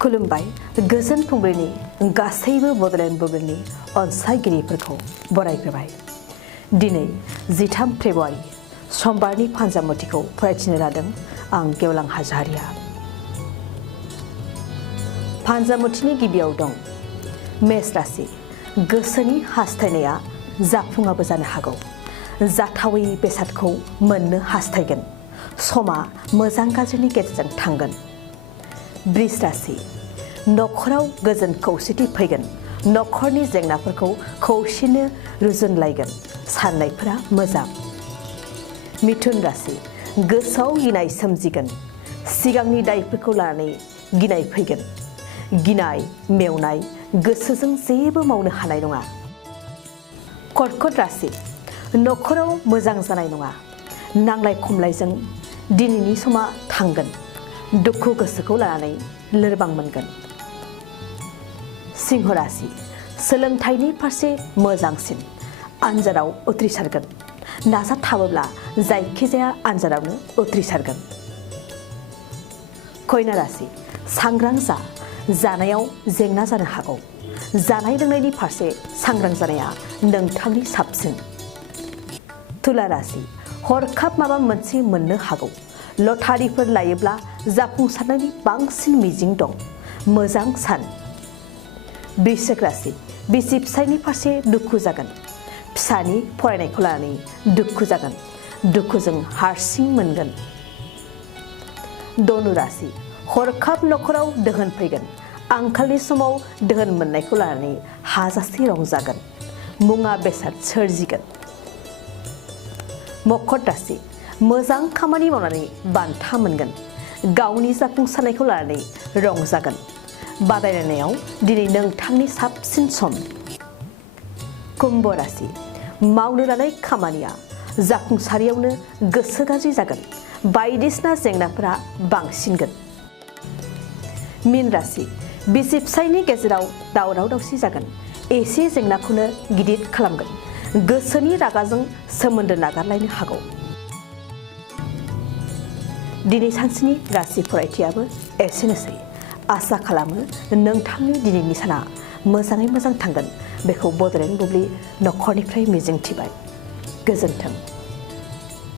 खुलुमबाय गोजोन फुंबिलिनि गासैबो बड'लेण्ड बुब्लिनि अनसायगिरिफोरखौ बरायग्रोबाय। दिनै 13 फेब्रुवारि समबारनि फानजामुथिखौ फरायथिनो लादों आं गेवलां हाज'हारिया। फानजामुथिनि गिबियाव दं मेष राशि। गोसोनि हास्थायनाया जाफुङाबो जानो हागौ। जाथावै बेसादखौ मोननो हास्थायगोन। समा मोजां गाज्रिनि गेजेरजों थांगोन। बृष राशि। नखराव गोजोन खौसेथि फैगोन। नखरनि जेंनाफोरखौ खौसेनो रुजुनलायगोन। साननायफोरा मोजां। मिथुन राशि। गोसोआव गिनाय सोमजिगोन। सिगांनि दायफोरखौ लानानै गिनाय फैगोन। गिनाय मेवनाय गोसोजों जेबो मावनो हानाय नङा। कर्कट राशि। नखराव मोजां जानाय नङा। नांलाय खमलायजों दिनैनि समा थांगोन। दुखु गोसोखौ लानानै लोरबां मोनगोन। सिंह राशि। सोलोंथाइनि फारसे मोजांसिन। आनजादाव उथ्रिसारगोन। नाजाथाबोब्ला जायखिजाया आनजादावनो उथ्रिसारगोन। कन्या राशि। सांग्रां जा। जानायाव जेंना जानो हागौ। जानाय लोंनायनि फारसे सांग्रां जानाया नोंथांनि साबसिन। तुला राशि। हरखाब माबा मोनसे मोननो हागौ। लटारिफोर लायोब्ला जाफुंसारनायनि बांसिन मिजिं दं। मोजां सान। वृश्चिक राशि। बिसि फिसायनि फारसे दुखु जागोन। फिसानि फरायनायखौ लानानै दुखु जागोन। दुखुजों हारसिं मोनगोन। धनु राशि। हरखाब नखराव दोहोन फैगोन। आंखालनि समाव दोहोन मोननायखौ लानानै हाजासे रंजागोन। मुवा बेसाद सोरजिगोन। मकर राशि। मोजां खामानि मावनानै बान्था मोनगोन। गावनि जाफुंसारनायखौ लानानै रंजागोन। बादायलायनायाव दिनै नोंथांनि साबसिन सम। कुम्भ राशि। मावनो लानाय खामानिया जाफुंसारियावनो गोसो गाज्रि जागोन। बायदिसिना जेंनाफोरा बांसिनगोन। मीन राशि। बिसि फिसायनि गेजेराव दावराव दावसि जागोन। एसे जेंनाखौनो गिदिर खालामगोन। गोसोनि रागाजों सोमोन्दो नागारलायनो हागौ। दिनै सानसेनि राशि फरायथियाबो एसेनोसै। आसा खालामो नोंथांनि दिनैनि साना मोजाङै मोजां थांगोन। बेखौ बड'लेण्ड बुब्लि नखरनिफ्राय मिजिंथिबाय। गोजोन्थों।